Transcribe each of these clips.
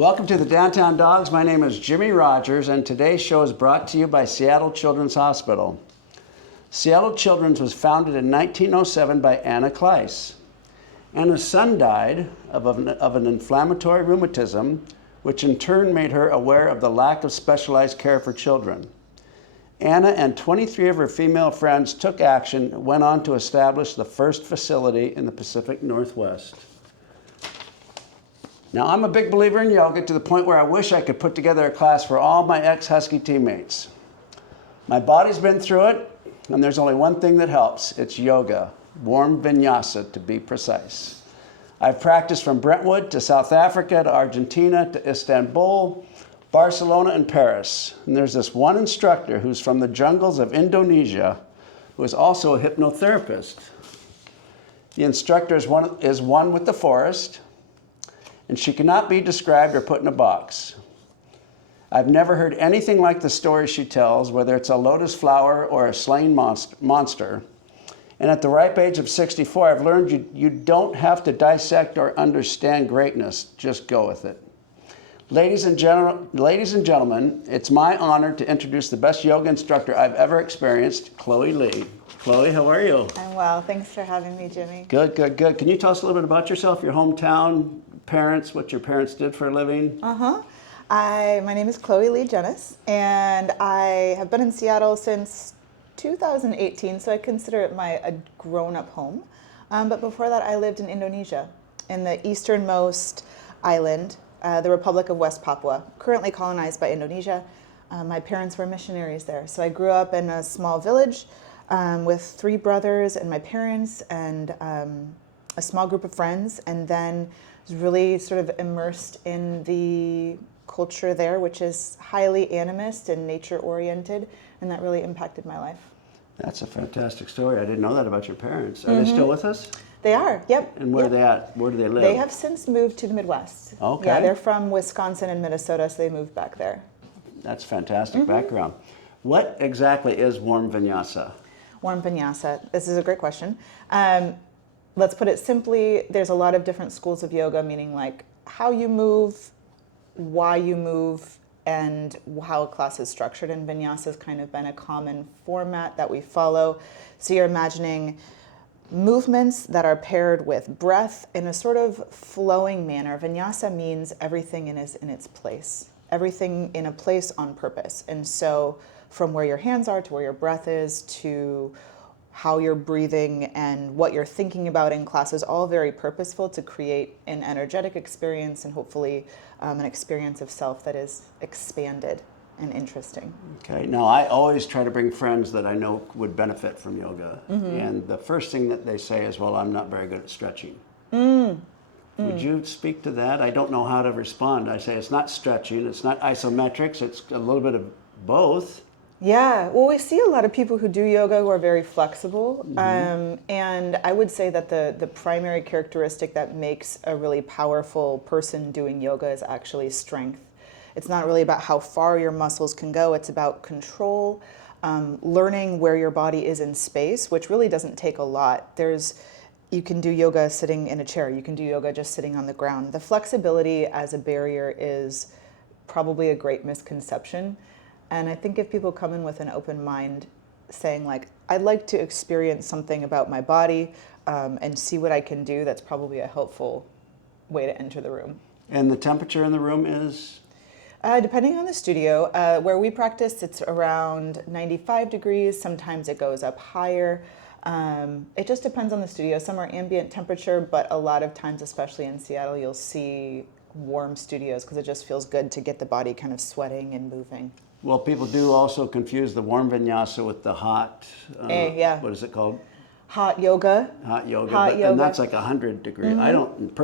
Welcome to the Downtown Dogs. My name is Jimmy Rogers, and today's show is brought to you by Seattle Children's Hospital. Seattle Children's was founded in 1907 by Anna Kleiss. Anna's son died of an inflammatory rheumatism, which in turn made her aware of the lack of specialized care for children. Anna and 23 of her female friends took action and went on to establish the first facility in the Pacific Northwest. Now, I'm a big believer in yoga to the point where I wish I could put together a class for all my ex-Husky teammates. My body's been through it, and there's only one thing that helps. It's yoga, warm vinyasa to be precise. I've practiced from Brentwood to South Africa to Argentina to Istanbul, Barcelona, and Paris. And there's this one instructor who's from the jungles of Indonesia who is also a hypnotherapist. The instructor is one with the forest, and she cannot be described or put in a box. I've never heard anything like the story she tells, whether it's a lotus flower or a slain monster. And at the ripe age of 64, I've learned you don't have to dissect or understand greatness, just go with it. Ladies and gentlemen, it's my honor to introduce the best yoga instructor I've ever experienced, Chloe Lee. Chloe, how are you? I'm well. Thanks for having me, Jimmy. Good, good, good. Can you tell us a little bit about yourself, your hometown, parents, what your parents did for a living? My name is Chloe Lee Jennis, and I have been in Seattle since 2018, so I consider it a grown-up home. But before that, I lived in Indonesia, in the easternmost island, the Republic of West Papua, currently colonized by Indonesia. My parents were missionaries there, so I grew up in a small village with 3 brothers and my parents and a small group of friends, and then was really sort of immersed in the culture there, which is highly animist and nature-oriented, and that really impacted my life. That's a fantastic story. I didn't know that about your parents. Are they still with us? They are, yep. And where are they at? Where do they live? They have since moved to the Midwest. Okay. Yeah, they're from Wisconsin and Minnesota, so they moved back there. That's fantastic background. What exactly is warm vinyasa? Warm vinyasa. This is a great question. Let's put it simply, there's a lot of different schools of yoga, meaning like how you move, why you move, and how a class is structured. And vinyasa has kind of been a common format that we follow. So you're imagining movements that are paired with breath in a sort of flowing manner. Vinyasa means everything is in its place, everything in a place on purpose. And so from where your hands are to where your breath is to how you're breathing and what you're thinking about in class is all very purposeful to create an energetic experience and hopefully an experience of self that is expanded and interesting. Okay, now I always try to bring friends that I know would benefit from yoga. And the first thing that they say is, well, I'm not very good at stretching. Would you speak to that? I don't know how to respond. I say it's not stretching, it's not isometrics, it's a little bit of both. Yeah, well, we see a lot of people who do yoga who are very flexible. And I would say that the primary characteristic that makes a really powerful person doing yoga is actually strength. It's not really about how far your muscles can go. It's about control, learning where your body is in space, which really doesn't take a lot. You can do yoga sitting in a chair. You can do yoga just sitting on the ground. The flexibility as a barrier is probably a great misconception. And I think if people come in with an open mind saying like, I'd like to experience something about my body and see what I can do, that's probably a helpful way to enter the room. And the temperature in the room is? Depending on the studio. Where we practice, it's around 95 degrees. Sometimes it goes up higher. It just depends on the studio. Some are ambient temperature, but a lot of times, especially in Seattle, you'll see warm studios because it just feels good to get the body kind of sweating and moving. Well, people do also confuse the warm vinyasa with the hot, what is it called? Hot yoga. Hot yoga. And that's like 100 degrees. I don't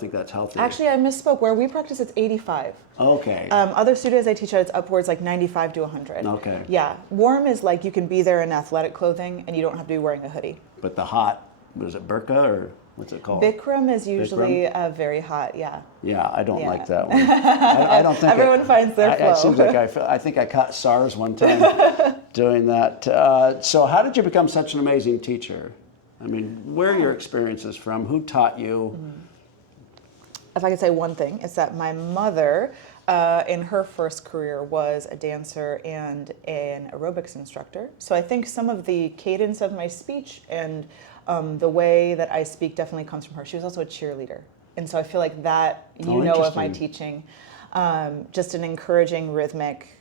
think that's healthy. Actually, I misspoke. Where we practice, it's 85. Okay. Other studios I teach at, it's upwards like 95 to 100. Okay. Yeah. Warm is like you can be there in athletic clothing and you don't have to be wearing a hoodie. But the hot, was it burqa or what's it called? Bikram is usually very hot, yeah. Yeah, I don't like that one. I don't think everyone finds their flow. It seems like I think I caught SARS one time doing that. So how did you become such an amazing teacher? I mean, where are your experiences from? Who taught you? if I could say one thing, it's that my mother, in her first career, was a dancer and an aerobics instructor. So I think some of the cadence of my speech and the way that I speak definitely comes from her. She was also a cheerleader. And so I feel like that, of my teaching, just an encouraging, rhythmic,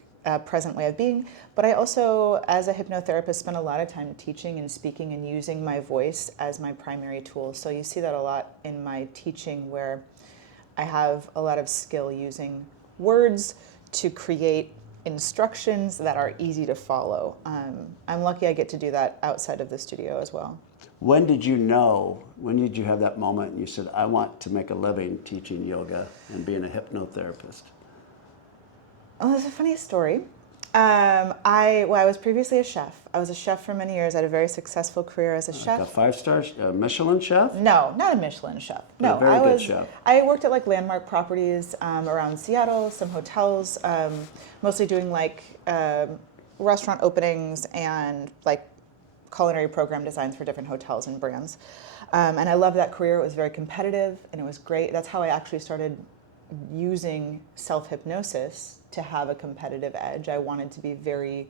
present way of being. But I also, as a hypnotherapist, spent a lot of time teaching and speaking and using my voice as my primary tool. So you see that a lot in my teaching, where I have a lot of skill using words to create instructions that are easy to follow. I'm lucky I get to do that outside of the studio as well. When did you have that moment and you said, I want to make a living teaching yoga and being a hypnotherapist? Oh, there's a funny story. I was previously a chef. I was a chef for many years. I had a very successful career as a chef. Like a 5-star Michelin chef? No, not a Michelin chef. No, a very good chef. I worked at like landmark properties around Seattle, some hotels, mostly doing like restaurant openings and like culinary program designs for different hotels and brands. And I loved that career. It was very competitive and it was great. That's how I actually started using self-hypnosis to have a competitive edge. I wanted to be very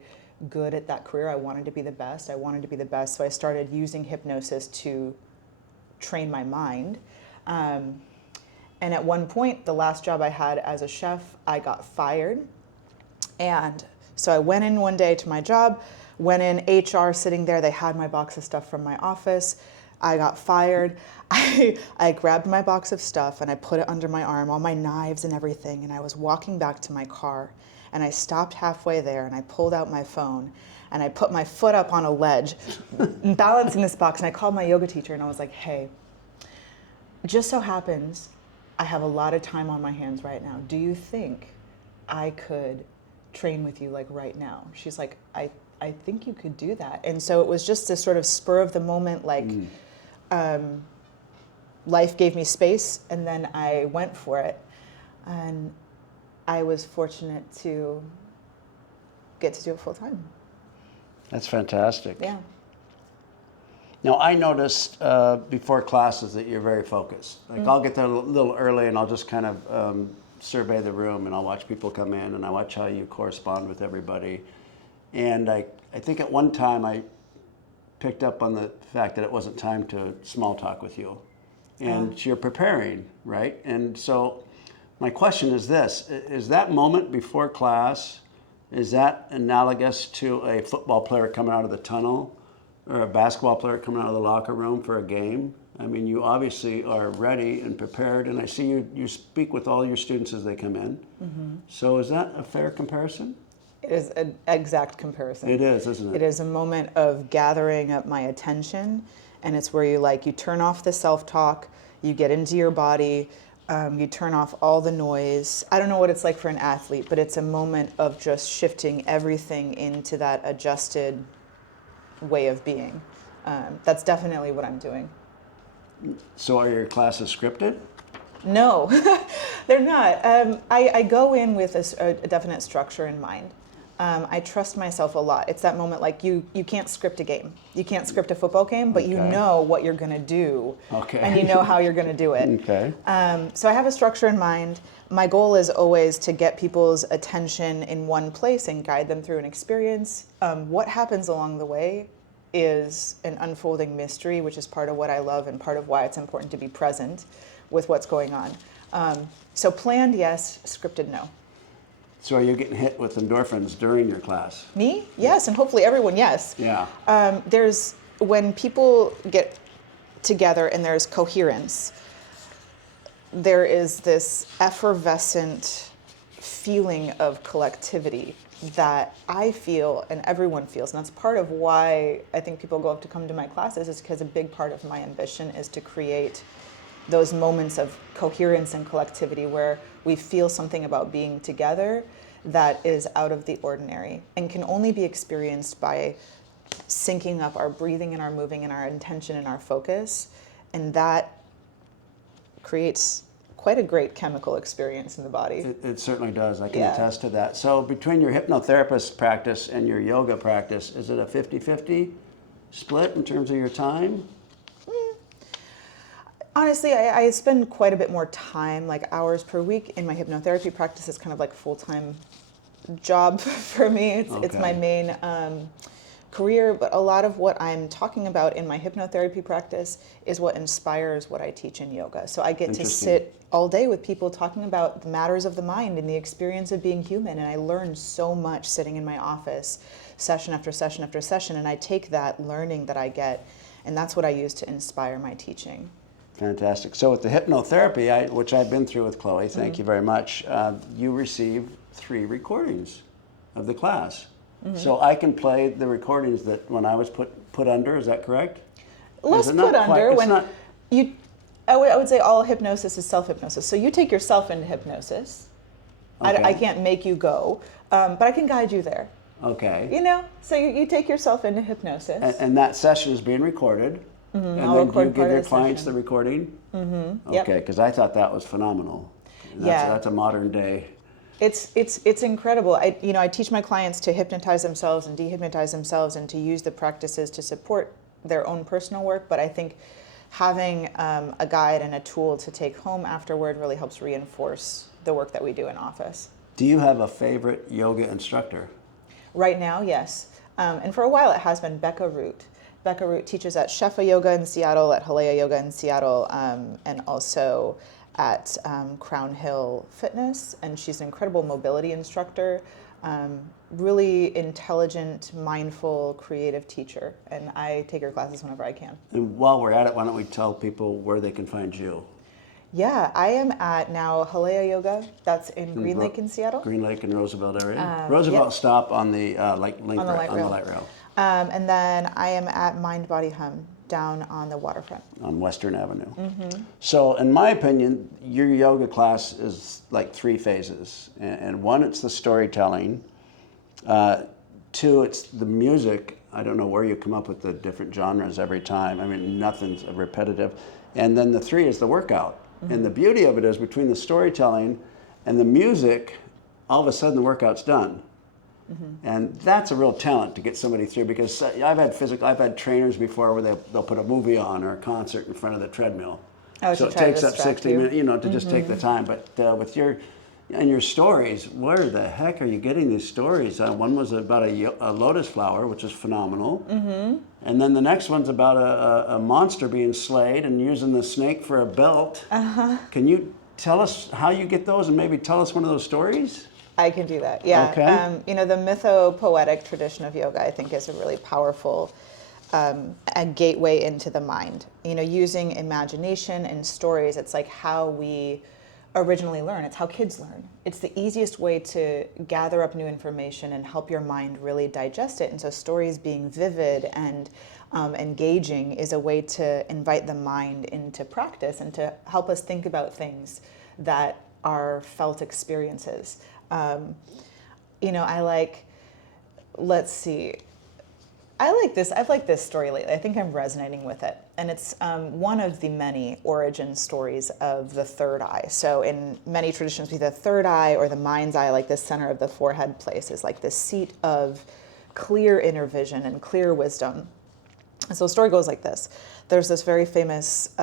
good at that career. I wanted to be the best. So I started using hypnosis to train my mind. And at one point, the last job I had as a chef, I got fired. And so I went in one day to my job, went in, HR sitting there, they had my box of stuff from my office. I got fired. I grabbed my box of stuff and I put it under my arm, all my knives and everything, and I was walking back to my car, and I stopped halfway there and I pulled out my phone and I put my foot up on a ledge, balancing this box, and I called my yoga teacher and I was like, hey, just so happens I have a lot of time on my hands right now. Do you think I could train with you like right now? She's like, I think you could do that. And so it was just this sort of spur of the moment, like life gave me space and then I went for it. And I was fortunate to get to do it full time. That's fantastic. Yeah. Now, I noticed before classes that you're very focused. Like I'll get there a little early and I'll just kind of survey the room and I'll watch people come in and I watch how you correspond with everybody. And I think at one time I picked up on the fact that it wasn't time to small talk with you. And you're preparing, right? And so my question is this, is that moment before class, is that analogous to a football player coming out of the tunnel or a basketball player coming out of the locker room for a game? I mean, you obviously are ready and prepared, and I see you speak with all your students as they come in. Mm-hmm. So is that a fair comparison? It is an exact comparison. It is, isn't it? It is a moment of gathering up my attention, and it's where you turn off the self-talk, you get into your body, you turn off all the noise. I don't know what it's like for an athlete, but it's a moment of just shifting everything into that adjusted way of being. That's definitely what I'm doing. So are your classes scripted? No, they're not. I go in with a definite structure in mind. I trust myself a lot. It's that moment, like you can't script a game. You can't script a football game, but you know what you're going to do. Okay. And you know how you're going to do it. Okay. So I have a structure in mind. My goal is always to get people's attention in one place and guide them through an experience. What happens along the way is an unfolding mystery, which is part of what I love and part of why it's important to be present with what's going on. So planned, yes. Scripted, no. So are you getting hit with endorphins during your class? Me? Yes, and hopefully everyone, yes. Yeah. When people get together and there's coherence, there is this effervescent feeling of collectivity that I feel and everyone feels. And that's part of why I think people go up to come to my classes, is because a big part of my ambition is to create those moments of coherence and collectivity where we feel something about being together that is out of the ordinary and can only be experienced by syncing up our breathing and our moving and our intention and our focus. And that creates quite a great chemical experience in the body. It certainly does. I can attest to that. So between your hypnotherapist practice and your yoga practice, is it a 50-50 split in terms of your time? Honestly, I spend quite a bit more time, like hours per week, in my hypnotherapy practice. It's kind of like a full-time job for me. It's my Okay. main career, but a lot of what I'm talking about in my hypnotherapy practice is what inspires what I teach in yoga. So I get to Interesting. sit all day with people talking about the matters of the mind and the experience of being human, and I learn so much sitting in my office, session after session after session, and I take that learning that I get, and that's what I use to inspire my teaching. Fantastic. So with the hypnotherapy, which I've been through with Chloe, thank Mm-hmm. you very much, you receive 3 recordings of the class. Mm-hmm. So I can play the recordings that when I was put under, is that correct? Let's Is it not put quite- under it's when not- you. I would say all hypnosis is self-hypnosis. So you take yourself into hypnosis. Okay. I can't make you go, but I can guide you there. Okay. You know, so you take yourself into hypnosis. And that session is being recorded. And I'll then record you part give of your the clients session. the recording? Yep. Okay, because I thought that was phenomenal. Yeah. That's a modern day. It's incredible. I teach my clients to hypnotize themselves and dehypnotize themselves and to use the practices to support their own personal work. But I think having a guide and a tool to take home afterward really helps reinforce the work that we do in office. Do you have a favorite yoga instructor? Right now, yes. And for a while it has been 𝗙𝗥𝗢𝗠 𝗙𝗥𝗢𝗠 teaches at 𝗙𝗡a Yoga in Seattle, at 𝗙𝗢𝗢𝗢𝗠 Yoga in Seattle, and also at Crown Hill Fitness. And she's an incredible mobility instructor, really intelligent, mindful, creative teacher. And I take her classes whenever I can. And while we're at it, why don't we tell people where they can find you? Yeah, I am at now 𝗙𝗢𝗢𝗢𝗢 Yoga. That's in Green Lake in Seattle. Green Lake and Roosevelt area. Roosevelt yep. stop on the light rail. light rail And then I am at Mind Body Hum down on the waterfront. on Western Avenue. So, in my opinion, your yoga class is like 3 phases. And 1, it's the storytelling. 2, it's the music. I don't know where you come up with the different genres every time. I mean, nothing's repetitive. And then the 3 is the workout. And the beauty of it is between the storytelling and the music, all of a sudden the workout's done. And that's a real talent to get somebody through, because I've had trainers before where they'll put a movie on or a concert in front of the treadmill. Oh, So to it try to takes up distract 60 you. minutes, to just take the time. But with your stories, where the heck are you getting these stories? One was about a lotus flower, which is phenomenal. And then the next one's about a monster being slayed and using the snake for a belt. Can you tell us how you get those, and maybe tell us one of those stories? I can do that, yeah. Okay. The mytho-poetic tradition of yoga, I think, is a really powerful a gateway into the mind. Using imagination and stories, it's like how we originally learn. It's how kids learn. It's the easiest way to gather up new information and help your mind really digest it. And so stories being vivid and engaging is a way to invite the mind into practice and to help us think about things that are felt experiences. I've liked this story lately. I think I'm resonating with it. And it's one of the many origin stories of the third eye. So in many traditions, the third eye or the mind's eye, like the center of the forehead place, is like the seat of clear inner vision and clear wisdom. And so the story goes like this. There's this very famous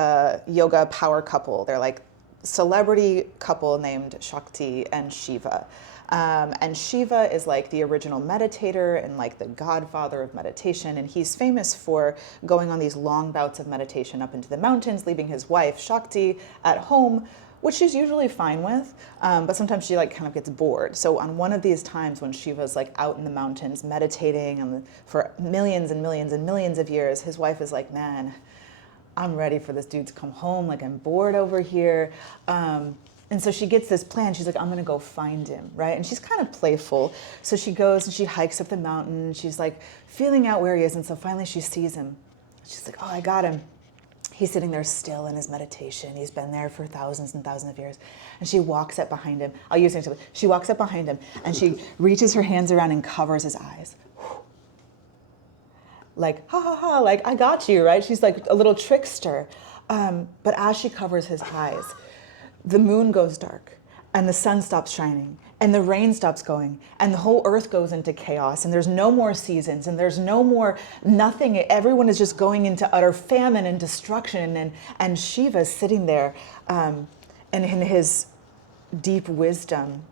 yoga power couple. They're like celebrity couple named Shakti and Shiva. And Shiva is like the original meditator and like the godfather of meditation. And he's famous for going on these long bouts of meditation up into the mountains, leaving his wife Shakti at home, which she's usually fine with. But sometimes she kind of gets bored. So on one of these times when Shiva's out in the mountains meditating for millions and millions and millions of years, his wife is like, man, I'm ready for this dude to come home. I'm bored over here. And so she gets this plan. She's like, I'm going to go find him, right? And she's kind of playful. So she goes and she hikes up the mountain. She's feeling out where he is. And so finally she sees him. She's like, oh, I got him. He's sitting there still in his meditation. He's been there for thousands and thousands of years. And she walks up behind him. I'll use an example. She walks up behind him and she reaches her hands around and covers his eyes. Ha ha ha, I got you, right? She's like a little trickster. But as she covers his eyes, the moon goes dark and the sun stops shining, and the rain stops going, and the whole earth goes into chaos, and there's no more seasons, and there's no more nothing. Everyone is just going into utter famine and destruction, and Shiva's sitting there, and in his deep wisdom,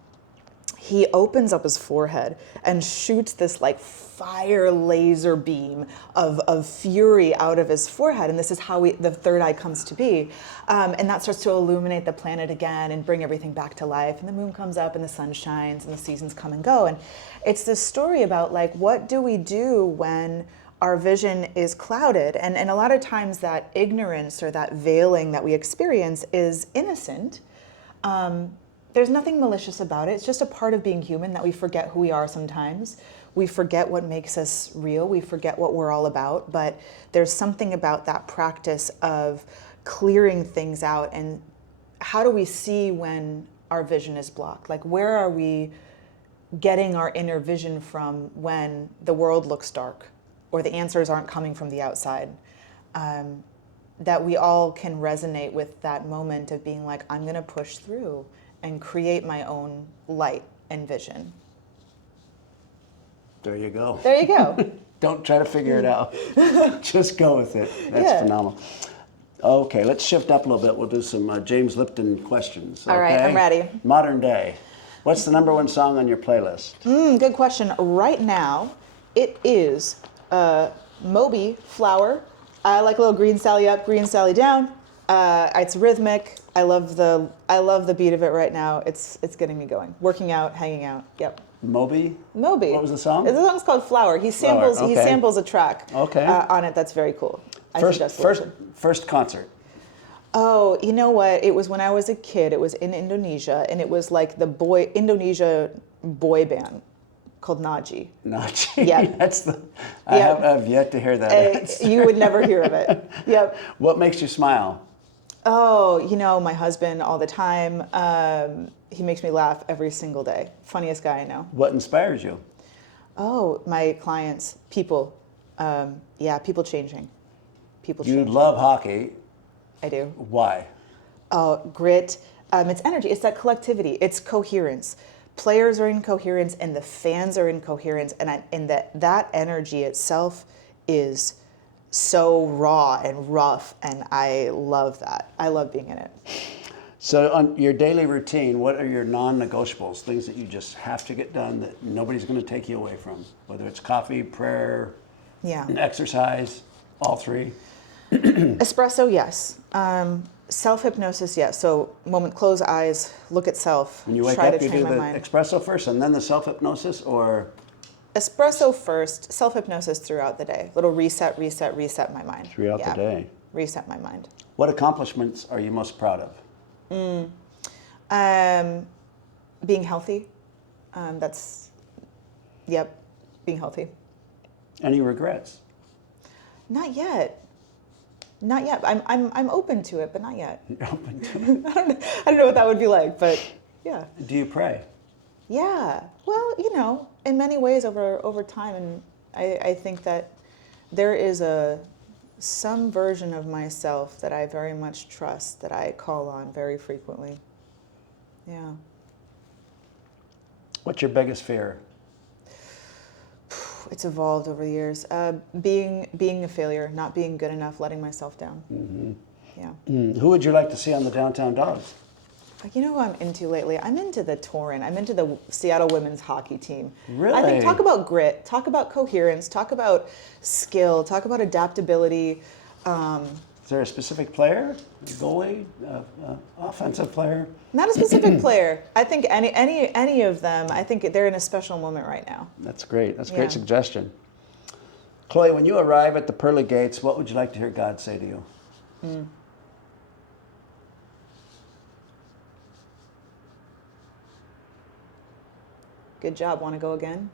he opens up his forehead and shoots this like fire laser beam of fury out of his forehead. And this is how the third eye comes to be. And that starts to illuminate the planet again and bring everything back to life. And the moon comes up and the sun shines and the seasons come and go. And it's this story about like, what do we do when our vision is clouded? And a lot of times that ignorance or that veiling that we experience is innocent. There's nothing malicious about it. It's just a part of being human that we forget who we are sometimes. We forget what makes us real. We forget what we're all about. But there's something about that practice of clearing things out. And how do we see when our vision is blocked? Like, where are we getting our inner vision from when the world looks dark or the answers aren't coming from the outside? That we all can resonate with that moment of being like, I'm going to push through and create my own light and vision. There you go. There you go. Don't try to figure it out. Just go with it. That's phenomenal. Okay, let's shift up a little bit. We'll do some James Lipton questions. All right, I'm ready. Modern day. What's the #1 song on your playlist? Good question. Right now, it is Moby, Flower. I like a little Green Sally up, Green Sally down. It's rhythmic. I love the beat of it right now. It's getting me going. Working out, hanging out. Yep. Moby? Moby. What was the song? The song's called Flower. He samples Flower, okay. He samples a track on it that's very cool. First concert. Oh, you know what? It was when I was a kid. It was in Indonesia, and it was like the Indonesia boy band called 𝗙𝗥𝗢𝗠. 𝗙𝗥𝗢𝗠. Yep. I have yet to hear that. You would never hear of it. Yep. What makes you smile? Oh, my husband all the time. He makes me laugh every single day. Funniest guy I know. What inspires you? Oh, my clients, people. People changing. People You changing. love hockey. I do. Why? Grit. It's energy. It's that collectivity. It's coherence. Players are in coherence, and the fans are in coherence, and that energy itself is so raw and rough, and I love that. I love being in it. So on your daily routine, what are your non-negotiables, things that you just have to get done that nobody's going to take you away from? Whether it's coffee, prayer, exercise, all three? Espresso, yes. Self-hypnosis, yes. So close eyes, look at self, When you wake try up, to you train do my the mind. espresso first and then the self-hypnosis, or? Espresso first, self-hypnosis throughout the day. Little reset my mind. Throughout the day. Reset my mind. What accomplishments are you most proud of? Being healthy. Being healthy. Any regrets? Not yet. Not yet. I'm open to it, but not yet. You're open to it. I don't know what that would be like, but yeah. Do you pray? Yeah. Well, in many ways over time, and I think that there is some version of myself that I very much trust, that I call on very frequently. Yeah. What's your biggest fear? It's evolved over the years. Being a failure, not being good enough, letting myself down. Mm-hmm. Yeah. Who would you like to see on the Downtown Dogs? You know who I'm into lately? I'm into the Torrent. I'm into the Seattle women's hockey team. Really? I think talk about grit, talk about coherence, talk about skill, talk about adaptability. Is there a specific player, a goalie, offensive player? Not a specific player. I think any of them. I think they're in a special moment right now. That's great. That's a great suggestion. Chloe, when you arrive at the pearly gates, what would you like to hear God say to you? Good job. Want to go again?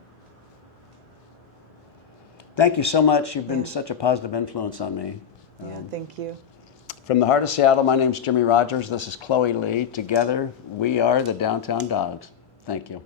Thank you so much. You've been such a positive influence on me. Yeah, thank you. From the heart of Seattle, my name's Jimmy Rogers. This is Chloe Lee. Together, we are the Downtown Dogs. Thank you.